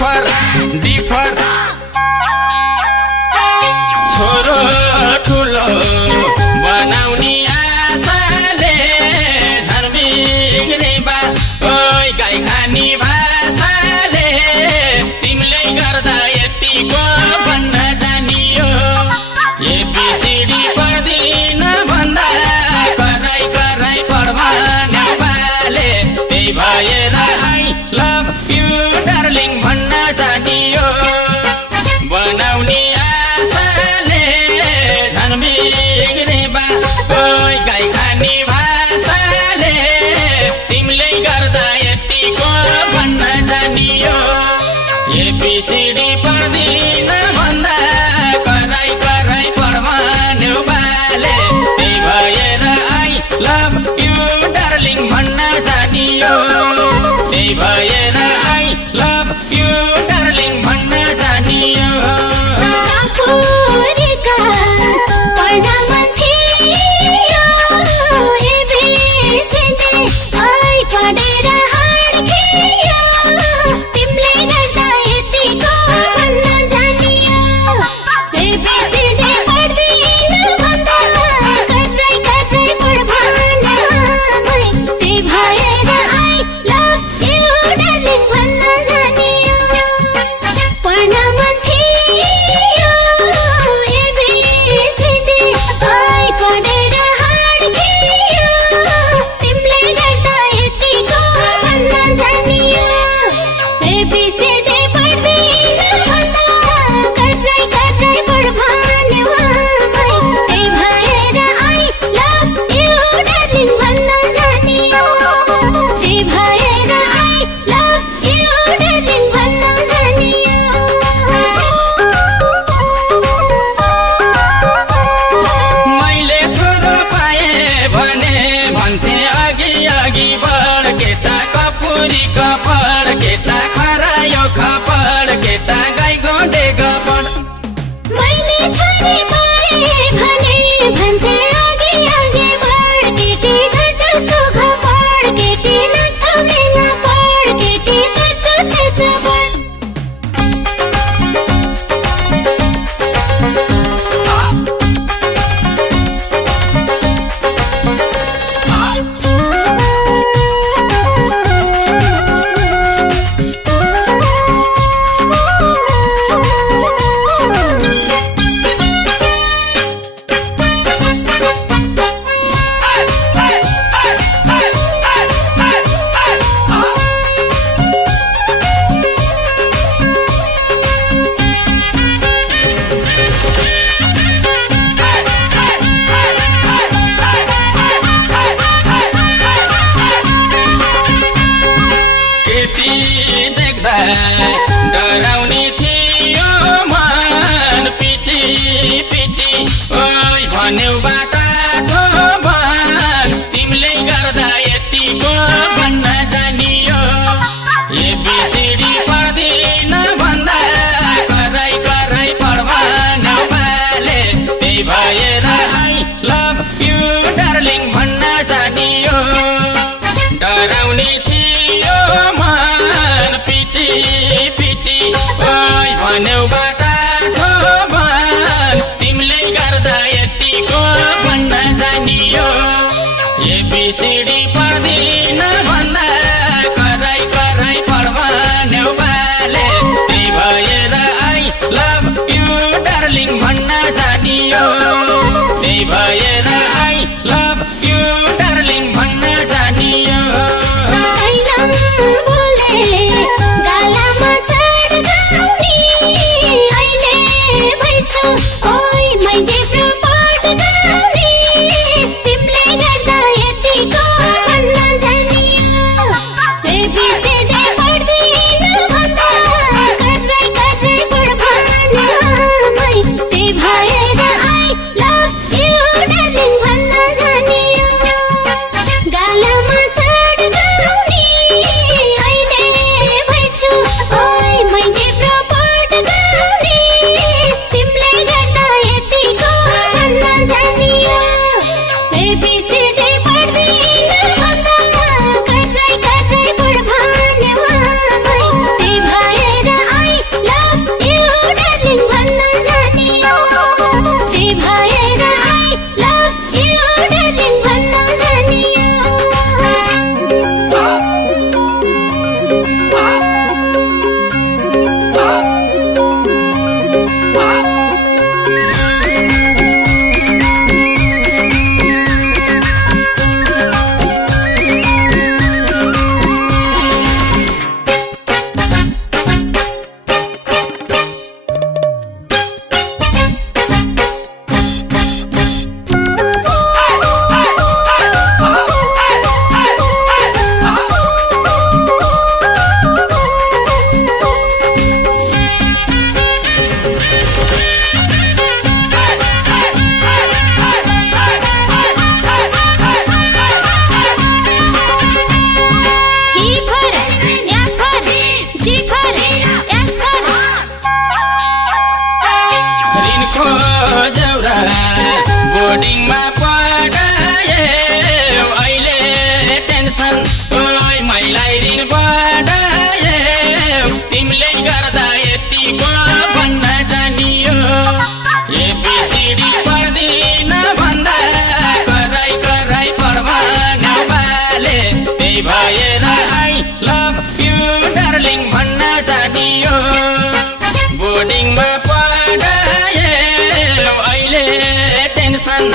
differ differ छोरो ठुलो बनाउने आशाले झर्बिग्रे बा ओइ गाई खानी भाषाले तिमीले गर्दा यतिको भन्न जानियो एबिसिडी पढ्दिन भन्दा कराई कराई पढ्न बाले त्यही भएर आई लभ यु डार्लिङ भन्न जानियो बनाउने आशाले झर्बिग्रे बा ओइ गाई खानी भाषाले तिमीले गर्दा यतिको भन्न जानियो एबिसिडी पढ्दिन भन्दा कराई कराई पढ्न बाले त्यही भएर आई लभ यु डार्लिङ भन्न जानियो त्यही भएर आई लभ यु डार्लिङ भन्न जानियो डराउने थियो मन पिटी पिटी ओइ भन्यौ बाटाको भन तिमीले गर्दा यतिको भन्न जानियो एबिसिडी पढ्दिन भन्दा कराई कराई पढ्न बाले त्यही भएर आई लभ यु डार्लिङ भन्न जानियो डराउने थियो मन पिटी पिटी ओइ भन्यौ बाटाको भन तिमीले गर्दा यतिको भन्न जानियो एबिसिडी पढ्दिन भन्दा कराई कराई पढ्न बाले त्यही भएर आई लभ यु डार्लिङ भन्न जानियो त्यही भएर आई लभ यु डार्लिङ भन्न जानियो ओइ मैलाई ऋण बढाए तिमीले गर्दा यतिको भन्न जानियो एबिसिडी पढ्दिन भन्दा कराई कराई पढ्नु बाले त्यही भएर आई लभ यु डार्लिङ भन्न जानियो बोर्डिङमा पढाए अहिले टेन्सन